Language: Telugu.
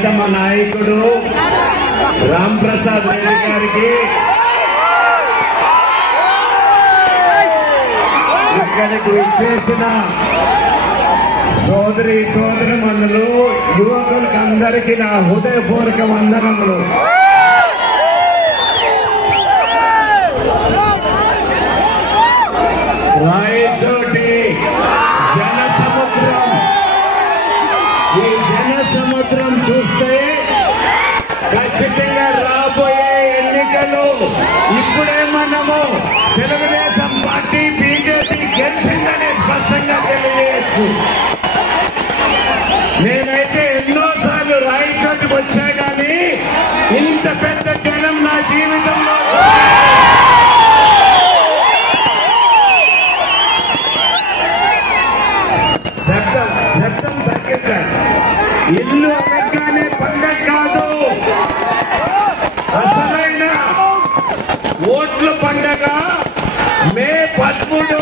ప్రియతమ నాయకుడు రాంప్రసాద్ రెడ్డి గారికి, ఇక్కడికి ఇచ్చేసిన సోదరీమణులు, యువకులకు అందరికీ నా హృదయపూర్వక వందనములు. రాయచోటి జన సముద్రం, ఈ జన సముద్రం చూస్తే ఖచ్చితంగా రాబోయే ఎన్నికలు ఇప్పుడే మనము తెలుగుదేశం పార్టీ బీజేపీ గెలిచిందని స్పష్టంగా తెలియజేయచ్చు. నేనైతే ఎన్నోసార్లు రాయచోటికి వచ్చా కానీ ఇంత పెద్ద జనం నా జీవితంలో శబ్దం తగ్గించాలి. ఇల్లు అనగానే పండగ కాదు, అసలైన ఓట్ల పండగ మే 13